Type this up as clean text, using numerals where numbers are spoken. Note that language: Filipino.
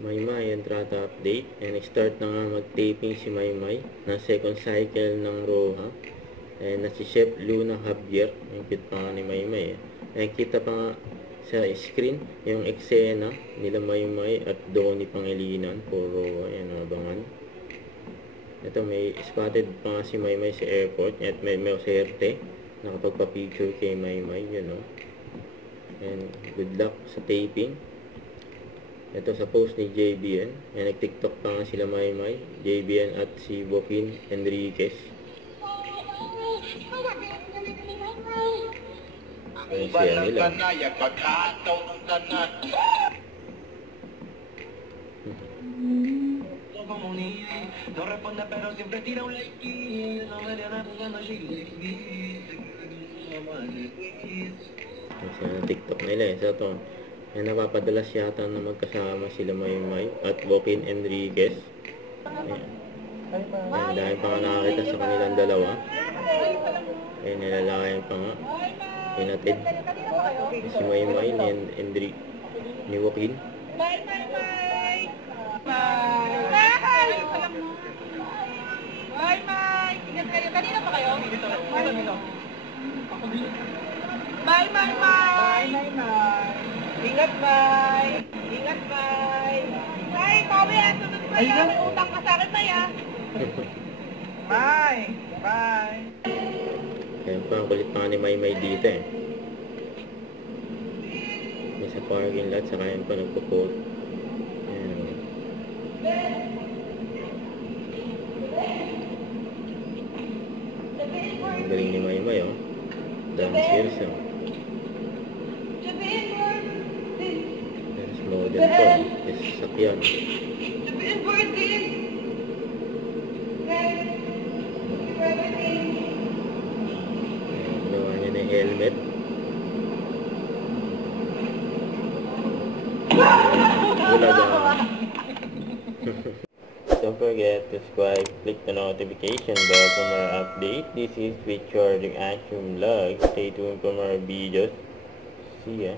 Maymay entrata update. And start na nga mag-taping si Maymay na second cycle ng Roha. And na si Chef Luna Javier. Ang cute pa nga ni Maymay. And kita pa nga sa screen yung eksena nila Maymay at Donnie Pangilinan for Roha. Ayan, abangan. Ito may spotted pa nga si Maymay sa airport. At may maserte nakapagpa-picture kay Maymay. Yun o. And good luck sa taping. Ito sa post ni JBN. And nag-tiktok pa nga sila Maymay, JBN at si Joaquin Enriquez. Ayan siya nila. Sa TikTok nila eh. So ito, yan napapadalas yata na magkasama sila Maymay at Joaquin Enriquez. Ayan. Ayan, dahil pa nga nakakita sa kanilang dalawa. Ayan, nilalayan pa nga. Pinatid si Maymay ni Joaquin. Bye! Ingat kayo. Kanina pa kayo? Dito. Bye! Ingat, bye! Bye, Kobe, sunod pa yan. May utang ka sa akin na yan. Bye! Ayan pa, kulit pa ni Maymay dito eh. May sa parking lot, saka yan pa nagpo-quote. Ayan. Ang galing ni Maymay oh. Downstairs oh. There's model po. There's sakyan. Gawa niya na helmet. Don't forget to subscribe, click the notification bell for more updates. This is Richard Reaction Vlog. Stay tuned for more videos. See ya.